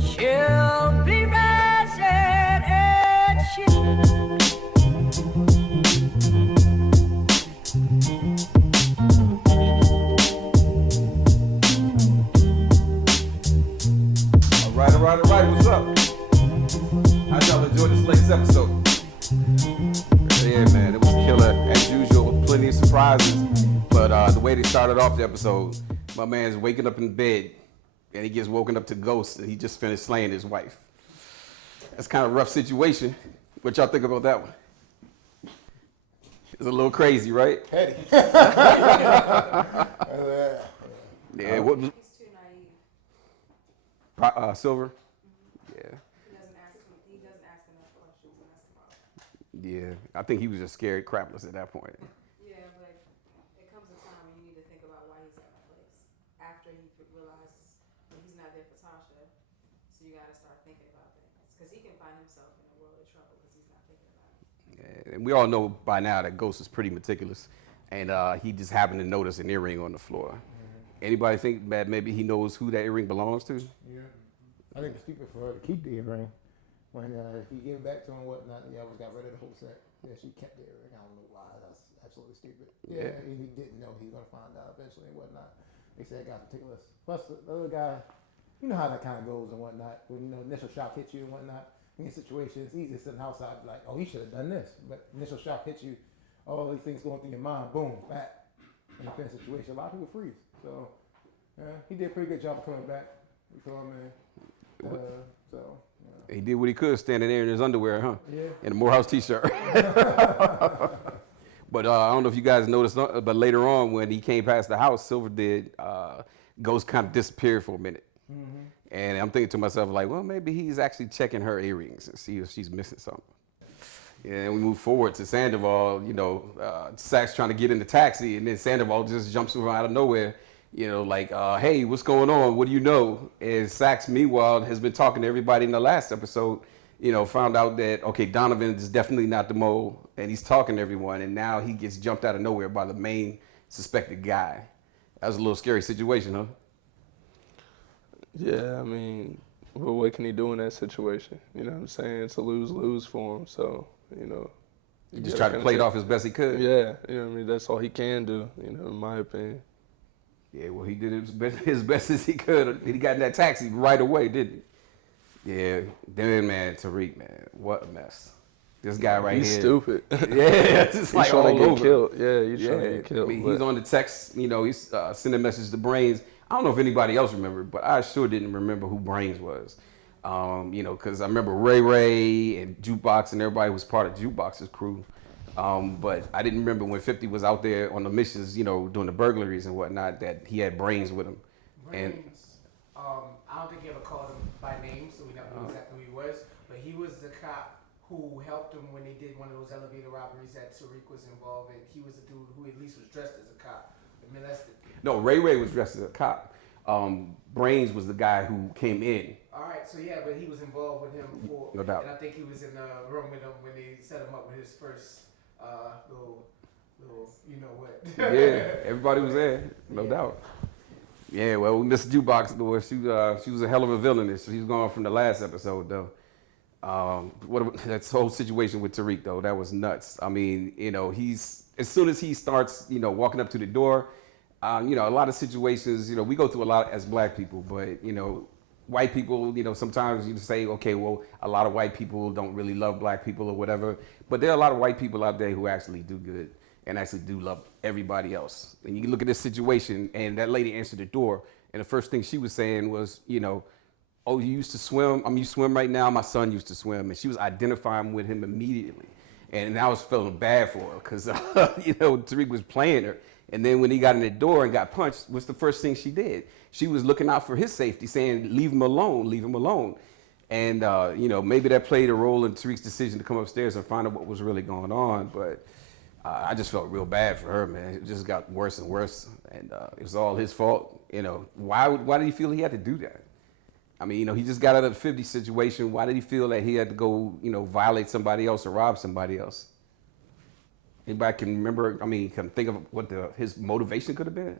She'll be rising and All right, what's up? How y'all enjoyed this latest episode? Yeah, man, it was killer as usual, plenty of surprises. But the way they started off the episode, my man's waking up in bed and he gets woken up to ghosts and he just finished slaying his wife. That's kind of a rough situation. What y'all think about that one? It's a little crazy, right? Petties. Yeah, what was He's too naive. Silver? Yeah. He doesn't ask enough questions, and that's the problem. Yeah, I think he was just scared crapless at that point. Yeah, but it comes a time when you need to think about why he's at that place. After he realizes that he's not there for Tasha, so you got to start thinking about things. Because he can find himself in a world of trouble because he's not thinking about it. Yeah, and we all know by now that Ghost is pretty meticulous, and he just happened to notice an earring on the floor. Anybody think that maybe he knows who that earring belongs to? Yeah. I think it's stupid for her to keep the earring. When he gave it back to him and whatnot, he always got rid of the whole set. Yeah, she kept the earring. I don't know why. That's absolutely stupid. Yeah, he didn't know he was going to find out eventually and whatnot. They said it got meticulous. Plus, the other guy, you know how that kind of goes and whatnot. When initial shock hits you and whatnot. In situations, it's easy to sit on the outside like, oh, he should have done this. But initial shock hits you, all these things going through your mind, boom, back. In a pin situation, a lot of people freeze. So, yeah, he did a pretty good job of coming back. You feel me? He did what he could, standing there in his underwear, huh? Yeah. In a Morehouse t-shirt. But I don't know if you guys noticed, but later on when he came past the house, Silver did, Ghost kind of disappeared for a minute. Mm-hmm. And I'm thinking to myself, like, well, maybe he's actually checking her earrings and see if she's missing something. And we move forward to Sandoval, Sax trying to get in the taxi, and then Sandoval just jumps around out of nowhere, like, hey, what's going on? What do you know? And Sax, meanwhile, has been talking to everybody in the last episode, found out that, okay, Donovan is definitely not the mole, and he's talking to everyone, and now he gets jumped out of nowhere by the main suspected guy. That was a little scary situation, huh? Yeah, I mean, well, what can he do in that situation? You know what I'm saying? It's a lose-lose for him, so, He just tried to play it off as best he could. Yeah, that's all he can do, in my opinion. Yeah, well, he did as best as he could. He got in that taxi right away, didn't he? Yeah, then, man, Tariq, man, what a mess. This guy right he's here. Stupid. Yeah, it's just like all trying to get over. killed. Yeah, he's trying to get killed. I mean, he's on the text, he's sending messages to Brains. I don't know if anybody else remembered, but I sure didn't remember who Brains was. Because I remember Ray and Jukebox and everybody was part of Jukebox's crew. But I didn't remember when 50 was out there on the missions, doing the burglaries and whatnot, that he had Brains with him. Brains, I don't think he ever called him by name, so we don't know exactly who he was. But he was the cop who helped him when they did one of those elevator robberies that Tariq was involved in. He was the dude who at least was dressed as a cop. Molested. No, Ray was dressed as a cop. Brains was the guy who came in. All right, so yeah, but he was involved with him before. No doubt. And I think he was in the room with him when they set him up with his first little, you know what. Yeah, everybody was there, no doubt. Yeah, well, Miss Jukebox, she was a hell of a villainess. She's gone from the last episode, though. That whole situation with Tariq, though, that was nuts. I mean, he's, as soon as he starts, walking up to the door, a lot of situations, we go through a lot as black people, but, white people, sometimes you say, okay, well, a lot of white people don't really love black people or whatever, but there are a lot of white people out there who actually do good and actually do love everybody else. And you look at this situation, and that lady answered the door, and the first thing she was saying was, oh, you used to swim? You swim right now? My son used to swim. And she was identifying with him immediately. And I was feeling bad for her because, Tariq was playing her. And then when he got in the door and got punched, what's the first thing she did? She was looking out for his safety, saying, leave him alone, leave him alone. And, maybe that played a role in Tariq's decision to come upstairs and find out what was really going on. But I just felt real bad for her, man. It just got worse and worse. And it was all his fault. Why did he feel he had to do that? I mean, he just got out of the 50 situation. Why did he feel that he had to go, violate somebody else or rob somebody else? Anybody can remember, can think of what his motivation could have been?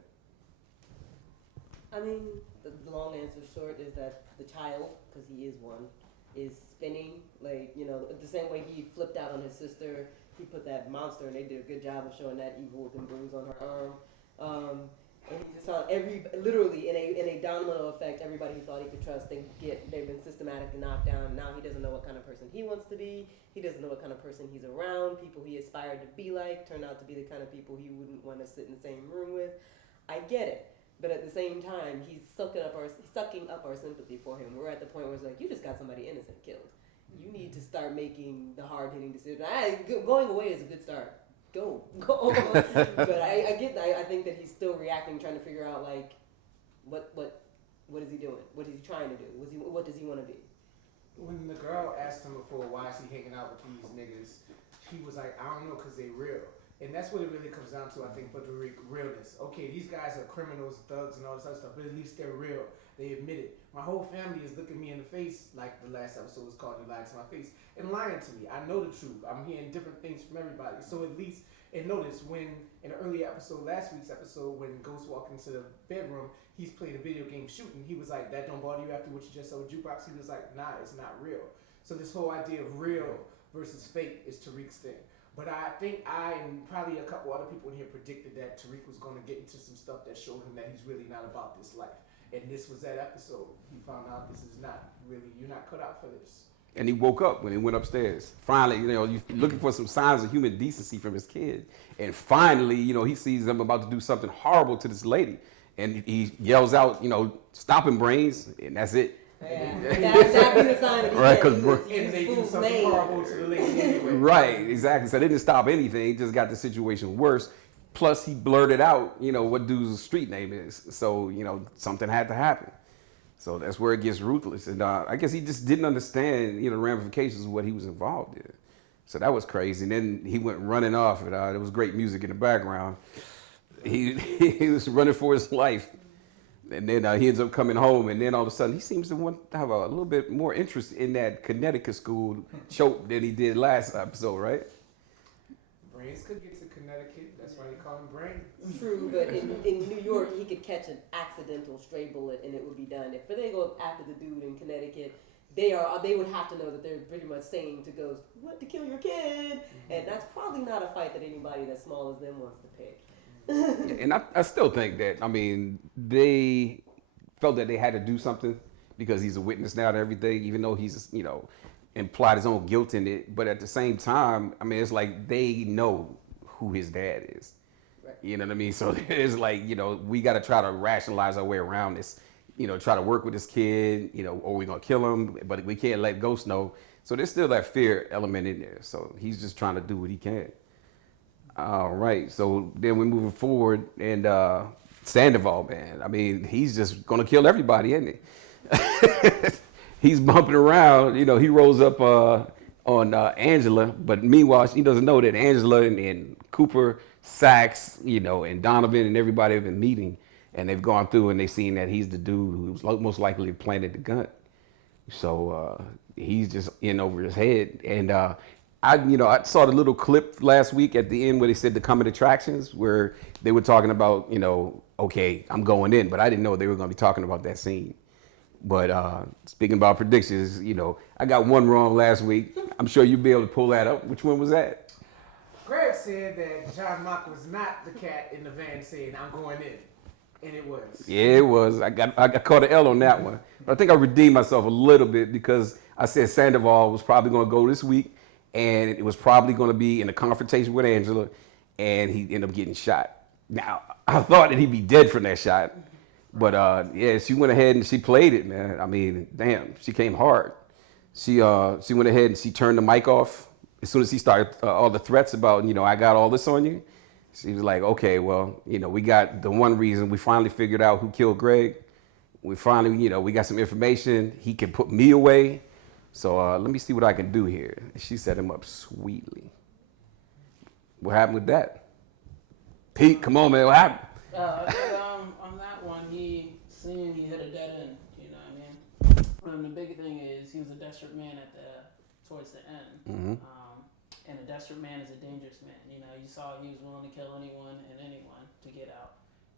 I mean, the long answer short is that the child, because he is one, is spinning, like, you know, the same way he flipped out on his sister. He put that monster, and they did a good job of showing that evil-looking bruise on her arm. And he just found literally in a domino effect, everybody he thought he could trust, they've been systematically knocked down. Now he doesn't know what kind of person he wants to be. He doesn't know what kind of person he's around. People he aspired to be like turn out to be the kind of people he wouldn't want to sit in the same room with. I get it. But at the same time, he's sucking up our sympathy for him. We're at the point where it's like, you just got somebody innocent killed. You need to start making the hard-hitting decisions. Going away is a good start. Go. But I get that. I think that he's still reacting, trying to figure out, like, what is he doing? What is he trying to do? What does he want to be? When the girl asked him before, why is he hanging out with these niggas, he was like, I don't know, because they real. And that's what it really comes down to, I think, for the realness. Okay, these guys are criminals, thugs, and all this other stuff, but at least they're real. They admit it. My whole family is looking me in the face, like the last episode was called, You Lied to My Face, and lying to me. I know the truth. I'm hearing different things from everybody. So at least, and notice when, in an earlier episode, last week's episode, when Ghost walked into the bedroom, he's playing a video game shooting. He was like, that don't bother you after what you just saw with Jukebox? He was like, nah, it's not real. So this whole idea of real versus fake is Tariq's thing. But I think I and probably a couple other people in here predicted that Tariq was going to get into some stuff that showed him that he's really not about this life. And this was that episode. He found out this is not really, you're not cut out for this. And he woke up when he went upstairs. Finally, you know, you're looking for some signs of human decency from his kid. And finally, you know, he sees them about to do something horrible to this lady. And he yells out, you know, stop him, Brains. And that's it. Yeah. That'd be the sign of right, because and they do something horrible to the lady anyway. Right, exactly. So they didn't stop anything. It just got the situation worse. Plus, he blurted out, you know, what dude's street name is. So, you know, something had to happen. So that's where it gets ruthless. And I guess he just didn't understand, you know, the ramifications of what he was involved in. So that was crazy. And then he went running off. And there was great music in the background. He was running for his life. And then he ends up coming home, and then all of a sudden he seems to want to have a little bit more interest in that Connecticut school choke than he did last episode, right? Brains could get to Connecticut. That's why they call him Brains. True, but in New York, he could catch an accidental stray bullet and it would be done. If they go after the dude in Connecticut, they would have to know that they're pretty much saying to Ghost, what, to kill your kid? And that's probably not a fight that anybody that's small as them wants to pick. And I still think that, I mean, they felt that they had to do something because he's a witness now to everything, even though he's, you know, implied his own guilt in it. But at the same time, I mean, it's like they know who his dad is. Right. You know what I mean? So it's like, you know, we got to try to rationalize our way around this, you know, try to work with this kid, you know, or we're going to kill him, but we can't let Ghost know. So there's still that fear element in there. So he's just trying to do what he can. All right, so then we're moving forward, and Sandoval, man, I mean, he's just gonna kill everybody, isn't he? He's bumping around, you know, he rolls up on Angela, but meanwhile, he doesn't know that Angela and Cooper, Sachs, you know, and Donovan and everybody have been meeting, and they've gone through and they've seen that he's the dude who's most likely planted the gun. So he's just in over his head, and I saw the little clip last week at the end where they said the coming attractions, where they were talking about, you know, okay, I'm going in, but I didn't know they were going to be talking about that scene. But speaking about predictions, you know, I got one wrong last week. I'm sure you'll be able to pull that up. Which one was that? Greg said that John Mock was not the cat in the van saying, I'm going in. And it was. Yeah, it was. I caught an L on that one. But I think I redeemed myself a little bit because I said Sandoval was probably going to go this week. And it was probably going to be in a confrontation with Angela, and he ended up getting shot. Now, I thought that he'd be dead from that shot, but yeah, she went ahead and she played it, man. I mean, damn, she came hard. She went ahead and she turned the mic off as soon as he started all the threats about, you know, I got all this on you. She was like, okay, well, you know, we got the one reason. We finally figured out who killed Greg. We finally, you know, we got some information. He can put me away. So let me see what I can do here. She set him up sweetly. What happened with that? Pete, come on, man. What happened? On that one, he hit a dead end. You know what I mean? The big thing is he was a desperate man towards the end. Mm-hmm. And a desperate man is a dangerous man. You know, you saw he was willing to kill anyone and anyone to get out.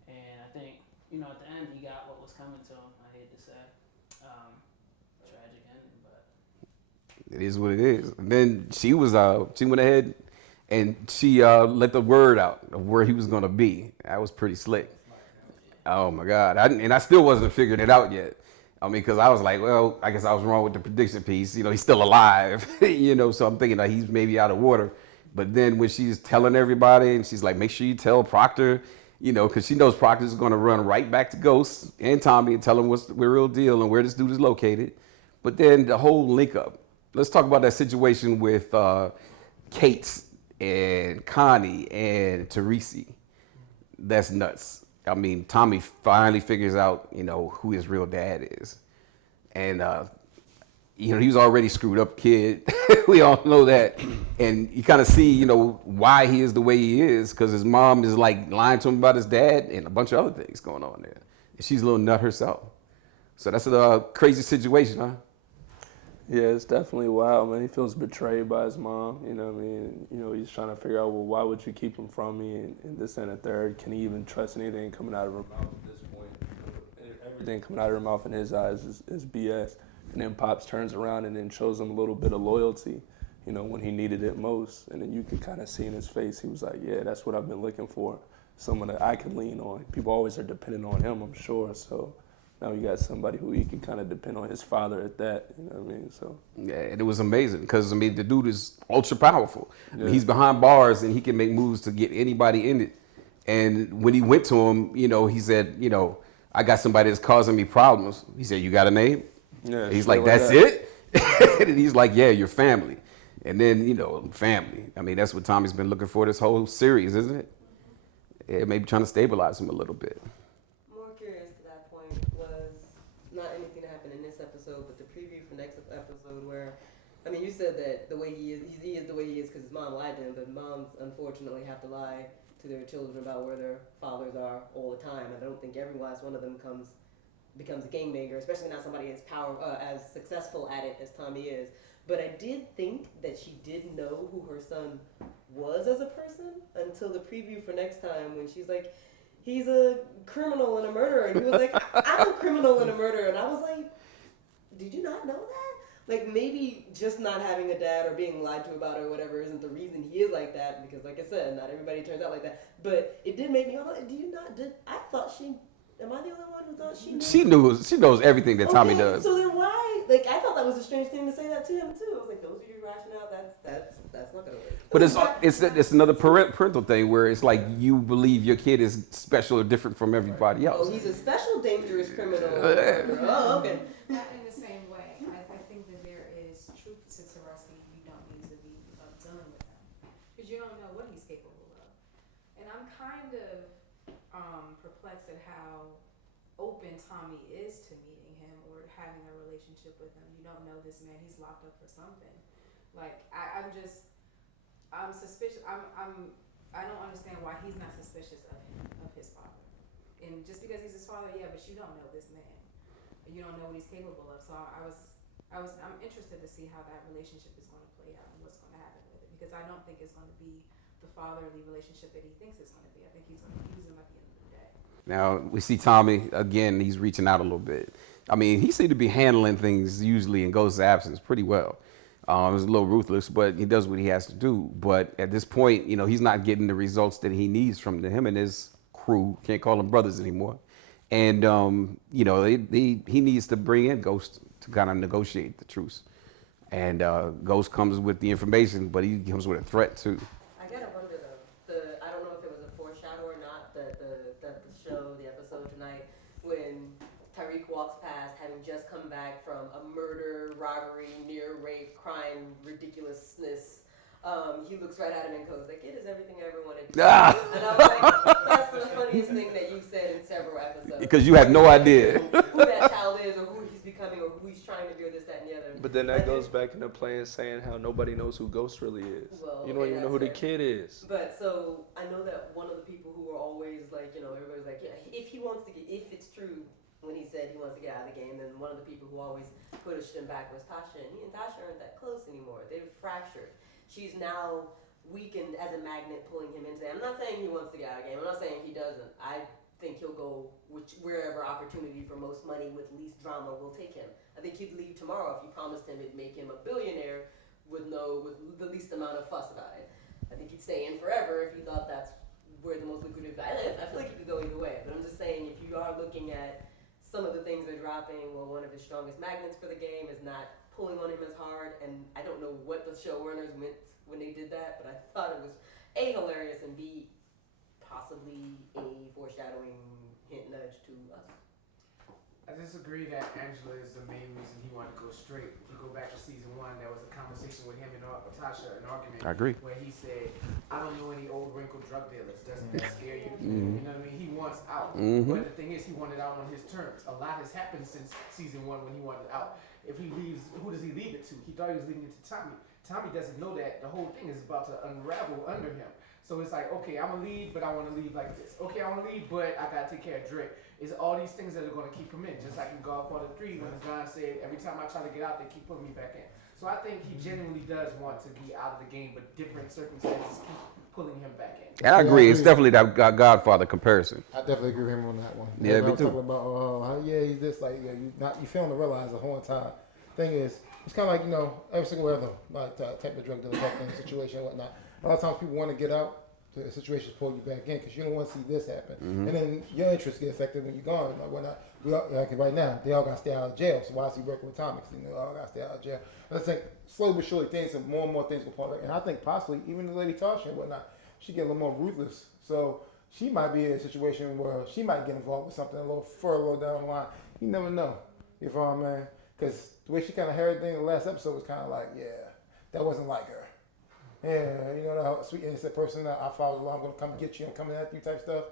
And I think you know, at the end, he got what was coming to him. I hate to say, tragic ending, but It is what it is. And then she went ahead and she let the word out of where he was gonna be. That was pretty slick. Oh my God! I still wasn't figuring it out yet. I mean, because I was like, well, I guess I was wrong with the prediction piece. You know, he's still alive. You know, so I'm thinking that he's maybe out of water. But then when she's telling everybody, and she's like, make sure you tell Proctor, you know, because she knows Proctor's going to run right back to Ghost and Tommy and tell him what's the real deal and where this dude is located. But then the whole link up. Let's talk about that situation with Kate and Connie and Teresi. That's nuts. I mean, Tommy finally figures out, you know, who his real dad is. And, you know, he was already screwed up kid. We all know that. And you kind of see, you know, why he is the way he is, because his mom is like lying to him about his dad and a bunch of other things going on there. And she's a little nut herself. So that's a crazy situation, huh? Yeah, it's definitely wild, man. He feels betrayed by his mom, you know what I mean? You know, he's trying to figure out, well, why would you keep him from me and this and the third? Can he even trust anything coming out of her mouth at this point? Everything coming out of her mouth in his eyes is BS. And then Pops turns around and then shows him a little bit of loyalty, you know, when he needed it most. And then you could kind of see in his face, he was like, yeah, that's what I've been looking for. Someone that I can lean on. People always are dependent on him, I'm sure, so. Now you got somebody who he can kind of depend on, his father at that, you know what I mean? So yeah, and it was amazing because, I mean, the dude is ultra powerful. Yeah. I mean, he's behind bars and he can make moves to get anybody in it. And when he went to him, you know, he said, you know, I got somebody that's causing me problems. He said, you got a name? yeah, He's like, that's that. it? And he's like, yeah, your family. And then, you know, family. I mean, that's what Tommy's been looking for this whole series, isn't it? Yeah, maybe trying to stabilize him a little bit. More curious to that point was not anything that happened in this episode, but the preview for next episode where, I mean, you said that the way he is the way he is because his mom lied to him, but moms unfortunately have to lie to their children about where their fathers are all the time. I don't think every last one of them becomes a game maker, especially not somebody as successful at it as Tommy is. But I did think that she did know who her son was as a person until the preview for next time when she's like, he's a criminal and a murderer. And he was like, I'm a criminal and a murderer. And I was like, did you not know that? Like, maybe just not having a dad or being lied to about it or whatever isn't the reason he is like that, because like I said, not everybody turns out like that. But it did make me, I thought am I the only one who thought she knew? She knows everything that Tommy does. So then why, like, I thought that was a strange thing to say that to him too. I was like, those are your rationale, that's not gonna work. But it's another parental thing where it's like you believe your kid is special or different from everybody else. Oh, he's a special dangerous criminal. Oh, okay. Not in the same way. I think that there is truth to Teresi. You don't need to be done with him because you don't know what he's capable of. And I'm kind of perplexed at how open Tommy is to meeting him or having a relationship with him. You don't know this man. He's locked up for something. Like I'm suspicious. I don't understand why he's not suspicious of him, of his father. And just because he's his father, yeah, but you don't know this man. You don't know what he's capable of. So I'm interested to see how that relationship is going to play out and what's going to happen with it, because I don't think it's going to be the fatherly relationship that he thinks it's going to be. I think he's going to use him at the end of the day. Now we see Tommy again. He's reaching out a little bit. I mean, he seemed to be handling things usually in Ghost's absence pretty well. He's a little ruthless, but he does what he has to do. But at this point, you know, he's not getting the results that he needs from him and his crew. Can't call them brothers anymore. And, you know, he needs to bring in Ghost to kind of negotiate the truce. And Ghost comes with the information, but he comes with a threat too. I gotta wonder though, I don't know if it was a foreshadow or not, that the episode tonight, when Tariq walks past, having just come back from a murder, robbery, near rape, crime, ridiculousness, he looks right at him and goes like, "It is everything I ever wanted to do." And I was like, that's the funniest thing that you've said in several episodes. Because you have no idea who that child is or who he's becoming or who he's trying to be or this, that, and the other. But then that goes back into playing saying how nobody knows who Ghost really is. Well, you don't even know who the kid is. But so I know that one of the people who are always like, you know, everybody's like, yeah, if it's true when he said he wants to get out of the game, then one of the people who always pushed him back was Tasha. And he and Tasha aren't that close anymore. They've fractured. She's now weakened as a magnet pulling him into that. I'm not saying he wants to get out of the game. I'm not saying he doesn't. I think he'll go wherever opportunity for most money with least drama will take him. I think he'd leave tomorrow if you promised him it'd make him a billionaire with the least amount of fuss about it. I think he'd stay in forever if you thought that's where the most lucrative guy lives. I feel like he could go either way, but I'm just saying if you are looking at some of the things they're dropping, well, one of his strongest magnets for the game is not pulling on him as hard, and I don't know what the showrunners meant when they did that, but I thought it was A, hilarious, and B, possibly a foreshadowing hint nudge to us. I disagree that Angela is the main reason he wanted to go straight. If you go back to season 1, there was a conversation with him and Tasha, an argument. I agree. Where he said, I don't know any old wrinkled drug dealers. Doesn't that scare you? You know what I mean? He wants out. But the thing is, he wanted out on his terms. A lot has happened since season 1 when he wanted out. If he leaves, who does he leave it to? He thought he was leaving it to Tommy. Tommy doesn't know that the whole thing is about to unravel under him. So it's like, okay, I'm going to leave, but I want to leave like this. Okay, I want to leave, but I got to take care of Drake. It's all these things that are going to keep him in. Just like in Godfather 3 when John said, every time I try to get out, they keep putting me back in. So I think he genuinely does want to be out of the game, but different circumstances keep pulling him back in. And I agree. It's definitely that Godfather comparison. I definitely agree with him on that one. Yeah, me I was too. talking about, he's just like, you failing to realize the whole time. Thing is, it's kind of like, every single other type of drug dealer, back in situation and whatnot. A lot of times people want to get out. The situations pull you back in because you don't want to see this happen, and then your interests get affected when you're gone. Like we're not, like right now, they all got to stay out of jail. So why is he working with Tommy? Because they all got to stay out of jail. And I think slowly but surely things and more things will pull back. And I think possibly even the lady Tasha and whatnot, she get a little more ruthless. So she might be in a situation where she might get involved with something a little further down the line. You never know. You feel what I mean? Because the way she kind of heard things in the last episode was kind of like, that wasn't like her. Yeah, that sweet innocent person that I followed along, I'm going to come get you, I'm coming at you type stuff.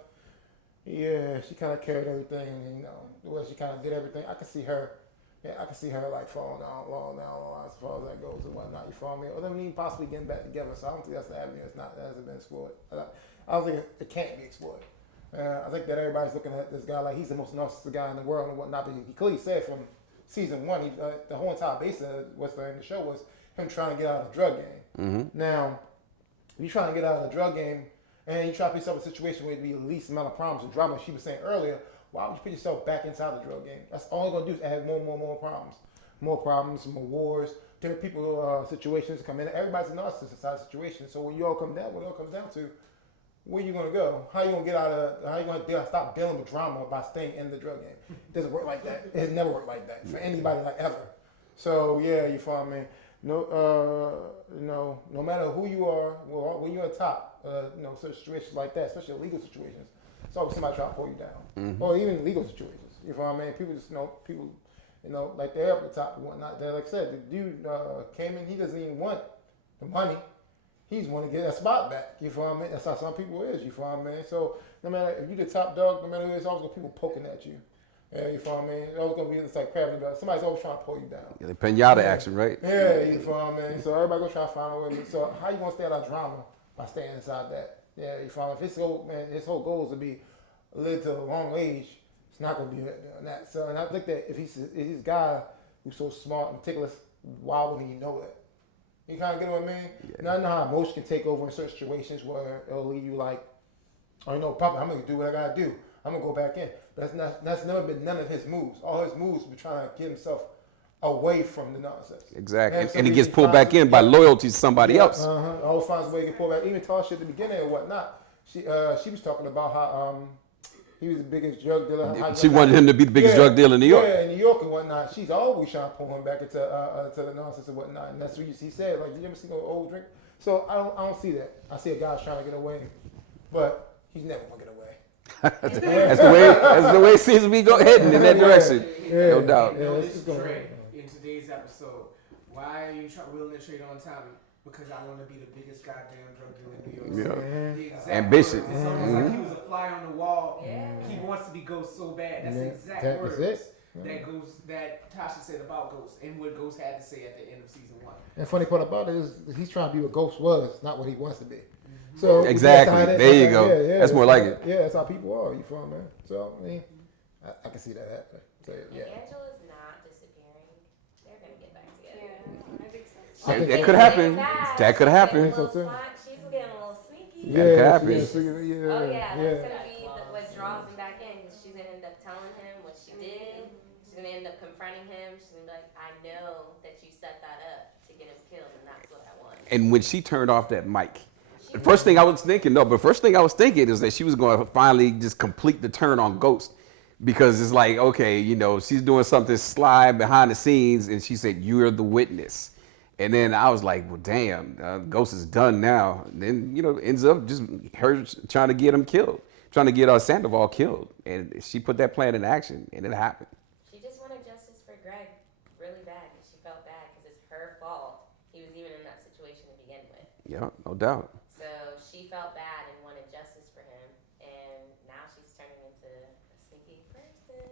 Yeah, she kind of carried everything, and the way she kind of did everything, I can see her like falling down the line as far as that goes and whatnot, you follow me? Or them even possibly getting back together, so I don't think that's the avenue that hasn't been explored. I don't think it can't be explored. I think that everybody's looking at this guy like he's the most narcissistic guy in the world and whatnot, but he clearly said from season 1, the whole entire basis of what's in the show was him trying to get out of the drug game. Now, if you're trying to get out of the drug game and you try to put yourself in a situation where it'd be the least amount of problems and drama, she was saying earlier, why would you put yourself back inside the drug game? That's all you're going to do is add more problems. More problems, more wars, different people, situations come in. Everybody's a narcissist inside a situation. So when it all comes down to, where you going to go? How you going to get out of, how you going to stop dealing with drama by staying in the drug game? It doesn't work like that. It has never worked like that for anybody, like ever. So yeah, you follow me? No matter who you are, when you're at top, certain situations like that, especially legal situations, it's always somebody trying to pull you down, or even legal situations. You know what I mean? People just like they're up at the top and whatnot. They're, like I said, the dude came in. He doesn't even want the money. He's want to get that spot back. You feel what I mean? That's how some people is. You feel what I mean? So no matter if you the top dog, no matter who it is, always gonna be people poking at you. Yeah, you feel what I mean? It's always gonna be this like crabbing about. Somebody's always trying to pull you down. Yeah, the pinata action, right? Yeah, you feel what I mean? So everybody gonna try to find a way. So how you gonna stay out of drama by staying inside that? Yeah, you feel what I mean? His whole goal is to be live to a long age. It's not gonna be that. So, and I think that if he's a guy who's so smart and meticulous, why wouldn't he know that? You kind of get what I mean? Yeah. Now I know how emotion can take over in certain situations where it'll leave you like, Papa, I'm gonna do what I gotta do. I'm gonna go back in. That's never been none of his moves. All his moves have been trying to get himself away from the nonsense. Exactly. And he gets pulled back in by loyalty to somebody else. Always finds a way to get pulled back. Even Tasha at the beginning and whatnot, she was talking about how he was the biggest drug dealer. She wanted him to be the biggest drug dealer in New York. Yeah, in New York and whatnot. She's always trying to pull him back into the nonsense and whatnot. And that's what he said. Like, you ever see no old drink? So I don't see that. I see a guy trying to get away, but he's never gonna get away. That's the way it seems to be heading in that direction. No doubt. This trade in today's episode. Why are you willing to trade on Tommy? Because I want to be the biggest goddamn drug dealer in New York City. Yeah. Ambition. It's almost like he was a fly on the wall. Yeah. He wants to be Ghost so bad. That's the exact words that Tasha said about Ghost and what Ghost had to say at the end of season 1. And the funny part about it is he's trying to be what Ghost was, not what he wants to be. So exactly. There you go. That's more like it. Yeah, that's how people are. You feel me? So I mean, I can see that happening. So, yeah. Angela's not disappearing. They're gonna get back together. Yeah, I think so. That could happen. That could happen. She's getting a little sneaky. Yeah, that could happen. Yeah. Oh yeah, that's gonna be what draws him back in. fighting him, she's gonna be like, I know that you set that up to get him killed, and that's what I want. And when she turned off that mic, the first thing I was thinking is that she was going to finally just complete the turn on Ghost. Because it's like, okay, you know, she's doing something sly behind the scenes, and she said, "You're the witness." And then I was like, well, damn, Ghost is done now. And then, you know, ends up just her trying to get him killed, trying to get Sandoval killed. And she put that plan in action, and it happened. She just wanted justice for Greg really bad, and she felt bad because it's her fault he was even in that situation to begin with. Yeah, no doubt. So she felt bad and wanted justice for him, and now she's turning into a sneaky person.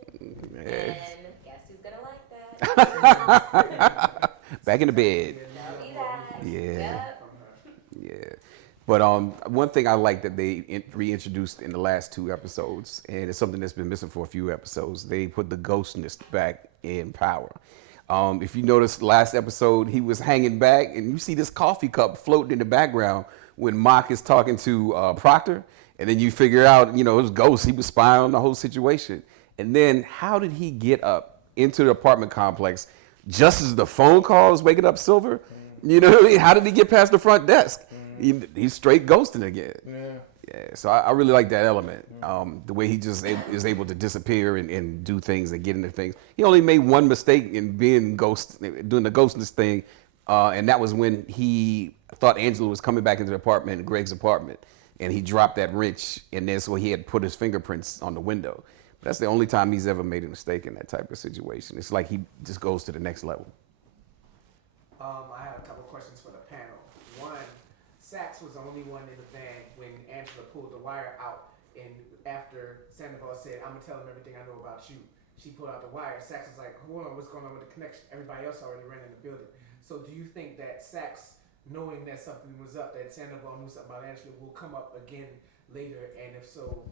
And guess who's gonna like that? Back in the bed. They'll be back. Yeah. Yep. Yeah. But one thing I like that they reintroduced in the last 2 episodes, and it's something that's been missing for a few episodes, they put the ghostness back in Power. If you notice last episode, he was hanging back, and you see this coffee cup floating in the background when Mock is talking to Proctor, and then you figure out, you know, it was Ghost. He was spying on the whole situation. And then how did he get up into the apartment complex just as the phone call is waking up Silver? You know what I mean? How did he get past the front desk? He's straight ghosting again. Yeah. So I really like that element. The way he just is able to disappear and do things and get into things. He only made one mistake in doing the ghostness thing, and that was when he thought Angela was coming back into the apartment, Greg's apartment, and he dropped that wrench, and then so he had put his fingerprints on the window. But that's the only time he's ever made a mistake in that type of situation. It's like he just goes to the next level. I have a couple questions for the panel. One, Sax was the only one in the van when Angela pulled the wire out, and after Sandoval said, "I'm gonna tell him everything I know about you," she pulled out the wire. Sax was like, "Hold on, what's going on with the connection?" Everybody else already ran in the building. So do you think that Sax, knowing that something was up, that Sandoval knew something about Angela, will come up again later? And if so,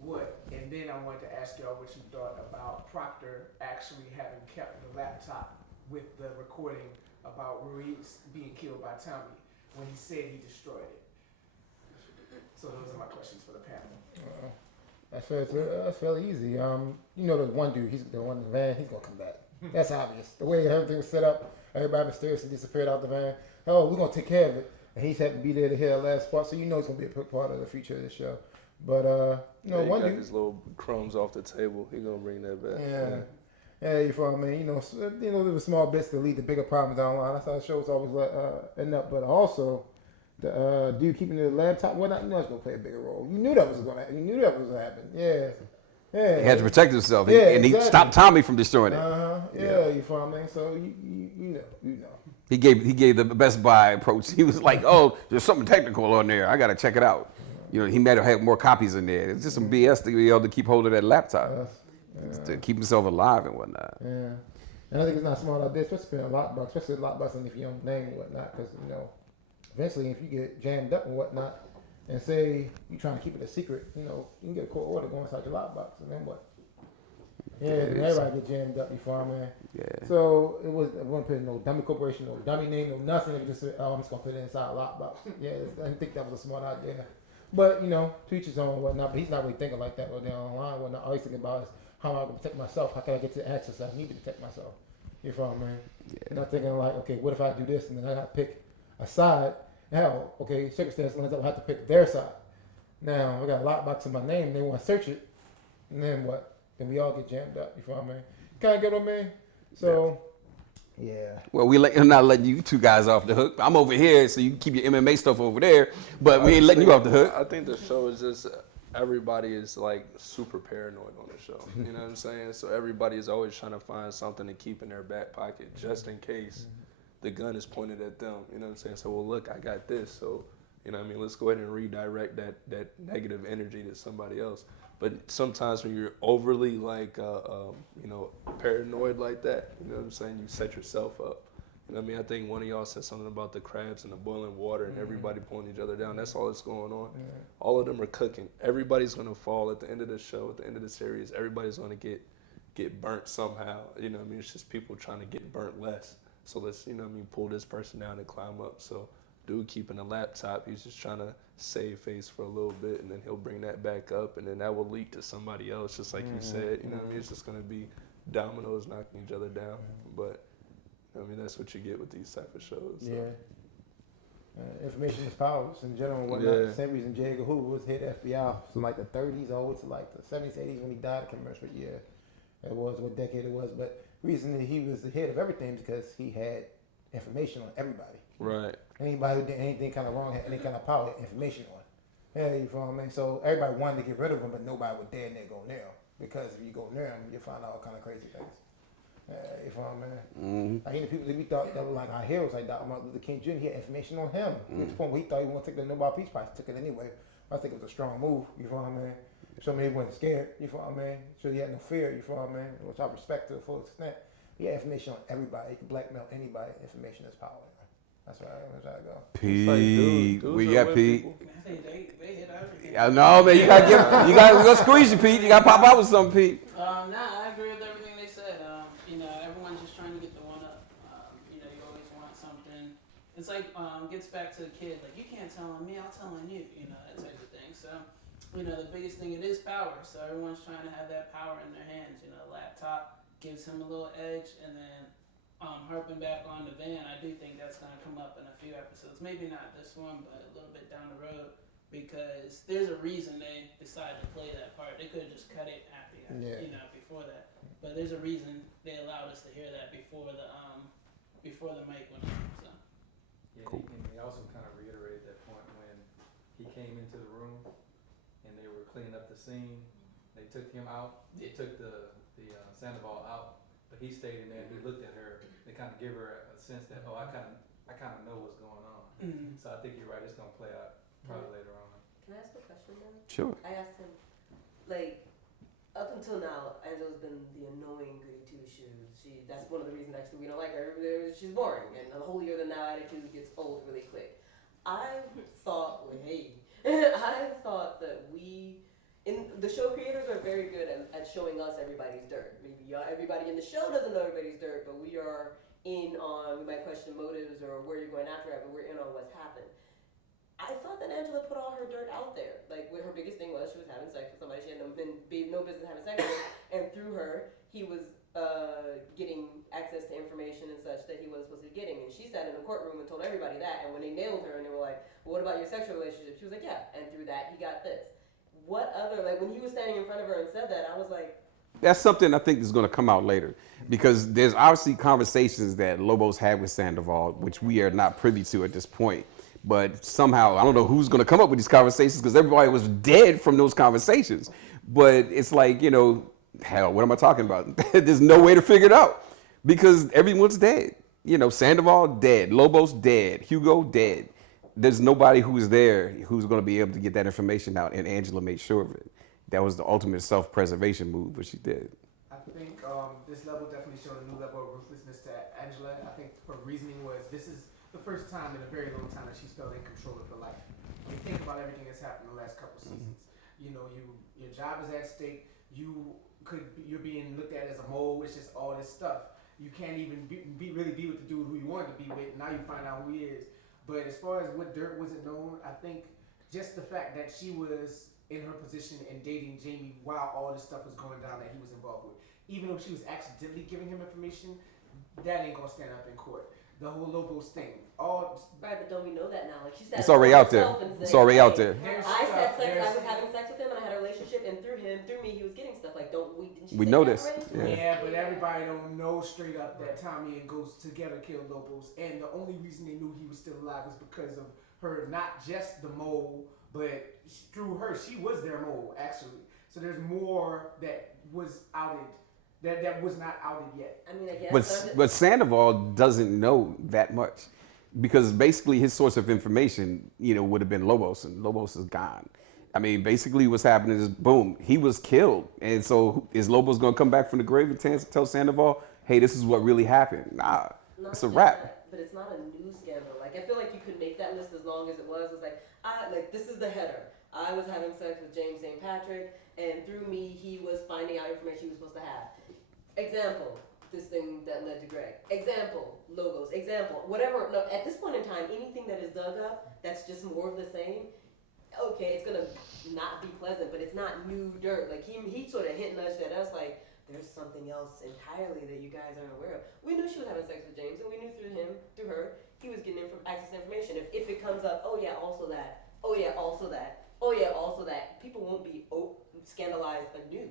what? And then I wanted to ask y'all what you thought about Proctor actually having kept the laptop with the recording about Ruiz being killed by Tommy when he said he destroyed it. So those are my questions for the panel. That's fairly easy. You know, the one dude, he's the one in the van, he's gonna come back. That's obvious. The way everything was set up, everybody mysteriously disappeared out the van. Oh, we're gonna take care of it. And he's had to be there to hear the last part, so you know it's gonna be a big part of the future of the show. But you know, he one got dude, his little crumbs off the table. He gonna bring that back. Yeah, you follow me. You know, there were small bits to lead to bigger problems down the line. That's how the show's always end up. But also, the dude keeping the laptop, whatnot, you know, it's gonna play a bigger role. You knew that was gonna happen. You knew that was gonna happen. Yeah. He had to protect himself, Yeah, and he exactly. stopped Tommy from destroying it. Yeah, you follow me. So you know. He gave the Best Buy approach. He was like, "Oh, there's something technical on there. I gotta check it out." You know, he might have had more copies in there. It's just some BS to be able to keep hold of that laptop, to keep himself alive and whatnot. Yeah, and I think it's not a smart idea, especially in a lockbox, especially a lockbox, and if you don't name and whatnot, because you know, eventually if you get jammed up and whatnot, and say you're trying to keep it a secret, you know, you can get a court order going inside your lockbox, and then what? Yeah, then everybody get jammed up before, man. Yeah. So it wasn't put in no dummy corporation, no dummy name, no nothing. It was just said, oh, I'm just gonna put it inside a lockbox. Yeah, I didn't think that was a smart idea. But you know, to each his own and whatnot. But he's not really thinking like that right down the line. What all he's thinking about is how am I gonna protect myself? How can I get to access? I need to protect myself. You follow me? Yeah. Not thinking like, okay, what if I do this and then I gotta pick a side? Now, okay, circumstance lands up, I have to pick their side. Now I got a lockbox in my name. They want to search it, and then what? Then we all get jammed up. You follow me? Kind of get what I mean? So. Yeah. Well, I'm not letting you two guys off the hook. I'm over here, so you can keep your MMA stuff over there, but we ain't letting you off the hook. I think the show is just, everybody is like super paranoid on the show. You know what I'm saying? So everybody is always trying to find something to keep in their back pocket just in case the gun is pointed at them. You know what I'm saying? So, well, look, I got this. So, you know what I mean? Let's go ahead and redirect that negative energy to somebody else. But sometimes when you're overly like, you know, paranoid like that, you know what I'm saying? You set yourself up. You know what I mean? I think one of y'all said something about the crabs and the boiling water and everybody pulling each other down. That's all that's going on. All of them are cooking. Everybody's going to fall at the end of the show, at the end of the series. Everybody's going to get burnt somehow. You know what I mean? It's just people trying to get burnt less. So let's, you know what I mean, pull this person down and climb up. So dude keeping the laptop, he's just trying to save face for a little bit, and then he'll bring that back up, and then that will lead to somebody else, just like you said. You know what I mean? It's just going to be dominoes knocking each other down. But I mean, that's what you get with these type of shows. So. Yeah. Information is power in general and whatnot. Yeah. The same reason J. Edgar Hoover was head FBI from like the 30s all the way to like the 70s, 80s when he died. I can't remember what year it was, what decade it was. But the reason that he was the head of everything is because he had information on everybody. Right. Anybody who did anything kind of wrong had any kind of power, information on. Yeah, you feel what I mean? So everybody wanted to get rid of him, but nobody would dare go near him. Because if you go near him, you'll find out all kind of crazy things. You feel what I mean? Like, the people that we thought that were like our heroes, like Dr. Martin Luther King Jr., he had information on him. To the point where he thought he was going to take the Nobel Peace Prize. He took it anyway. I think it was a strong move. You feel what I mean? So he wasn't scared. You feel what I mean? So he had no fear. You feel what I mean? Which I respect to the full extent. He had information on everybody. He could blackmail anybody. Information is power. That's how I go. Pete, Dudes we are got with Pete. people. They hit everything. I know, man. You gotta squeeze you, Pete. You gotta pop out with something, Pete. Nah, I agree with everything they said. Everyone's just trying to get the one up. You always want something. It's like, gets back to the kid. Like, you can't tell on me, I'll tell on you. That type of thing. So, the biggest thing, it is power. So everyone's trying to have that power in their hands. Laptop gives him a little edge, and then harping back on the Van, I do think that's going to come up in a few episodes. Maybe not this one, but a little bit down the road, because there's a reason they decided to play that part. They could have just cut it after, before that. But there's a reason they allowed us to hear that before the mic went on. So. Yeah, cool. And they also kind of reiterated that point when he came into the room and they were cleaning up the scene. They took him out. They took the Sandoval out, but he stayed in there. He looked at her. They kind of give her a sense that, I kind of know what's going on. Mm-hmm. So I think you're right. It's gonna play out probably later on. Can I ask a question then? Sure. I asked him, like, up until now, Angela's been the annoying goody two shoes. That's one of the reasons actually we don't like her. She's boring, and the holier than thou attitude gets old really quick. I thought that the show creators are very good at showing us everybody's dirt. Maybe everybody in the show doesn't know everybody's dirt, but we are in on, we might question motives or where you're going after it, but we're in on what's happened. I thought that Angela put all her dirt out there. Like, what her biggest thing was, she was having sex with somebody she had no business having sex with, and through her, he was getting access to information and such that he wasn't supposed to be getting. And she sat in the courtroom and told everybody that, and when they nailed her and they were like, well, what about your sexual relationship? She was like, yeah, and through that, he got this. What other, like, when he was standing in front of her and said that, I was like, That's something I think is going to come out later, because there's obviously conversations that Lobos had with Sandoval, which we are not privy to at this point. But somehow, I don't know who's going to come up with these conversations, because everybody was dead from those conversations. But it's like, hell, what am I talking about? There's no way to figure it out, because everyone's dead. Sandoval dead, Lobos dead, Hugo dead. There's nobody who's there who's going to be able to get that information out, and Angela made sure of it. That was the ultimate self-preservation move, what she did. I think this level definitely showed a new level of ruthlessness to Angela. I think her reasoning was, this is the first time in a very long time that she's felt in control of her life. I mean, think about everything that's happened in the last couple seasons. Your job is at stake. You're being looked at as a mole. It's just all this stuff. You can't even really be with the dude who you wanted to be with. Now you find out who he is. But as far as what dirt wasn't known, I think just the fact that she was in her position and dating Jamie while all this stuff was going down that he was involved with, even though she was accidentally giving him information, that ain't gonna stand up in court. The whole Lobos thing, right, but don't we know that now? Like, she said, It's already out there. It's already out there. I had sex. I was having sex with him, and I had a relationship, and through me, he was getting stuff. Like, didn't she We say know that this. already? Yeah. but everybody don't know straight up that Tommy and Ghost together killed Lobos, and the only reason they knew he was still alive was because of her, not just the mole, but through her, she was their mole, actually. So there's more that was outed, that was not outed yet. I mean, I guess. But Sandoval doesn't know that much, because basically his source of information, would have been Lobos, and Lobos is gone. I mean, basically what's happening is, boom, he was killed. And so is Lobos going to come back from the grave and tell Sandoval, hey, this is what really happened? Nah, it's a wrap. But it's not a news scandal. Like, I feel like you could make that list as long as it was. It's like, this is the header. I was having sex with James St. Patrick, and through me, he was finding out information he was supposed to have. Example, this thing that led to Greg. Example, Logos. Example, whatever. No, at this point in time, anything that is dug up that's just more of the same, okay, it's gonna not be pleasant, but it's not new dirt. Like, he sort of hint nudged at us, like, there's something else entirely that you guys aren't aware of. We knew she was having sex with James, and we knew through her, he was getting access to information. If it comes up, oh yeah, also that, oh yeah, also that, oh yeah, also that, people won't be scandalized anew.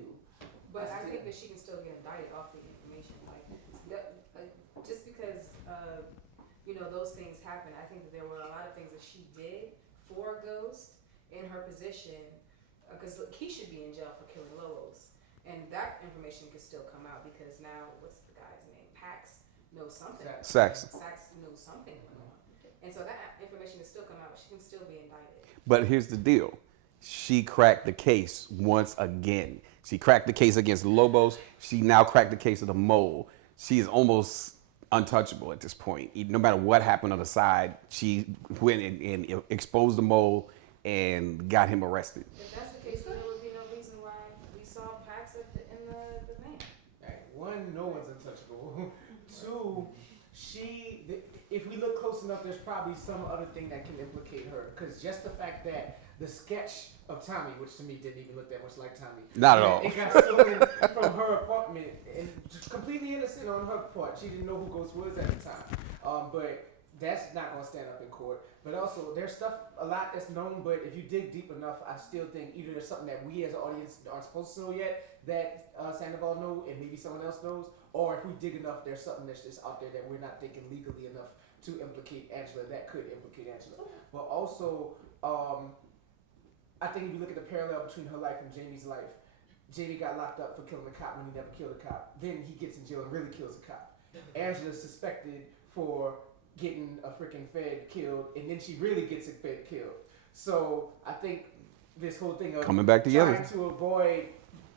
But I think that she can still get indicted off the information. Just because, those things happen, I think that there were a lot of things that she did for Ghost in her position, because he should be in jail for killing Lobos. And that information could still come out because now, what's the guy's name? Pax knows something. Sax knows something going on. And so that information can still come out, but she can still be indicted. But here's the deal. She cracked the case once again. She cracked the case against Lobos. She now cracked the case of the mole. She is almost untouchable at this point. No matter what happened on the side, she went and exposed the mole and got him arrested. If that's the case, then there would be no reason why we saw Pax in the van. Right. One, no one's untouchable. Two, if we look close enough, there's probably some other thing that can implicate her. Because just the fact that the sketch of Tommy, which to me didn't even look that much like Tommy. Not at all. It got stolen from her apartment and just completely innocent on her part. She didn't know who Ghost was at the time. But that's not going to stand up in court. But also, there's stuff, a lot that's known, but if you dig deep enough, I still think either there's something that we as an audience aren't supposed to know yet that Sandoval knows and maybe someone else knows, or if we dig enough, there's something that's just out there that we're not thinking legally enough to implicate Angela that could implicate Angela. But also, I think if you look at the parallel between her life and Jamie's life, Jamie got locked up for killing a cop when he never killed a cop. Then he gets in jail and really kills a cop. Angela's suspected for getting a freaking Fed killed, and then she really gets a Fed killed. So I think this whole thing of coming back together, trying to avoid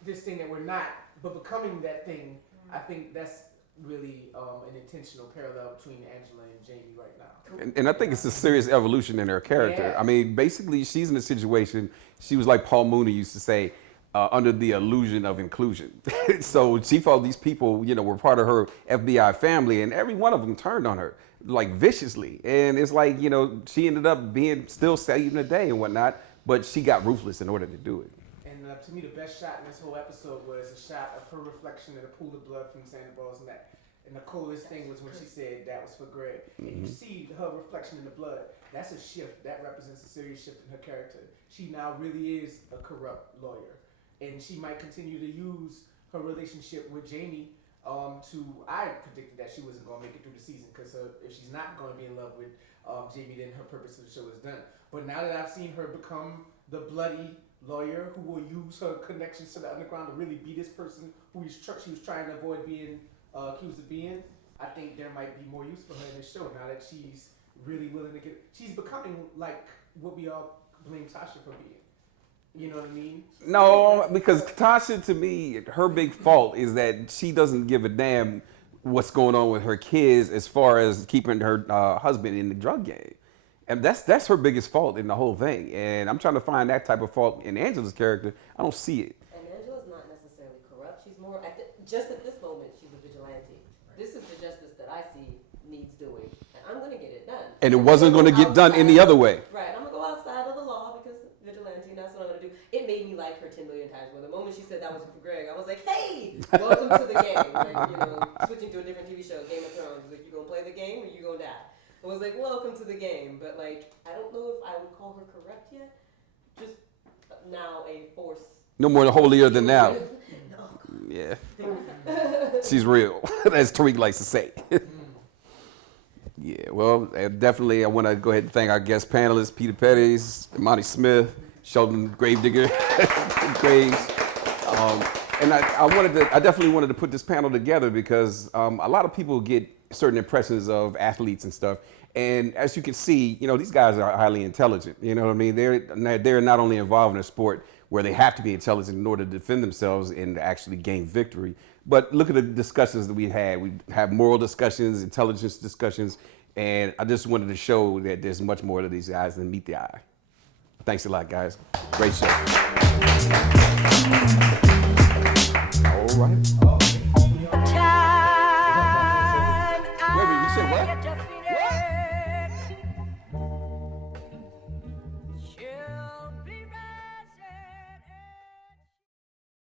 this thing that we're not, but becoming that thing, I think that's really an intentional parallel between Angela and Jamie right now. And I think it's a serious evolution in her character. Yeah. I mean, basically, she's in a situation, she was like Paul Mooney used to say, under the illusion of inclusion. So she felt these people, were part of her FBI family, and every one of them turned on her, like viciously. And it's like, she ended up being still saving the day and whatnot, but she got ruthless in order to do it. And to me, the best shot in this whole episode was a shot of her reflection in a pool of blood from Sandoval's neck. And the coolest thing was when she said that was for Greg. And you see her reflection in the blood. That's a shift. That represents a serious shift in her character. She now really is a corrupt lawyer. And she might continue to use her relationship with Jamie I predicted that she wasn't going to make it through the season because if she's not going to be in love with Jamie, then her purpose of the show is done. But now that I've seen her become the bloody lawyer who will use her connections to the underground to really be this person who she was trying to avoid being accused of being, I think there might be more use for her in this show now that she's really willing to she's becoming like what we all blame Tasha for being. You know what I mean? No, because Tasha, to me, her big fault is that she doesn't give a damn what's going on with her kids as far as keeping her husband in the drug game. And that's her biggest fault in the whole thing. And I'm trying to find that type of fault in Angela's character. I don't see it. And Angela's not necessarily corrupt. She's more, just at this moment, she's a vigilante. This is the justice that I see needs doing. And I'm going to get it done. And it wasn't going to get done any other way. Right. I'm going to go outside of the law because vigilante, that's what I'm going to do. It made me like her 10 million times. When the moment she said that was for Greg, I was like, hey, welcome to the game. Like, switching to a different TV show, Game of Thrones. Like, you going to play the game or you going to die? I was like, welcome to the game. But, like, I don't know if I would call her corrupt yet. Just now a force. No more holier than thou. No. Yeah. She's real, as Tariq likes to say. Yeah, well, definitely I want to go ahead and thank our guest panelists, Peter Petties, Imani Smith, Shelton Gravedigger, Graves. And I definitely wanted to put this panel together because a lot of people get certain impressions of athletes and stuff. And as you can see, these guys are highly intelligent. You know what I mean? They're not only involved in a sport where they have to be intelligent in order to defend themselves and actually gain victory. But look at the discussions that we had. We have moral discussions, intelligence discussions, and I just wanted to show that there's much more to these guys than meet the eye. Thanks a lot, guys. Great show. All right.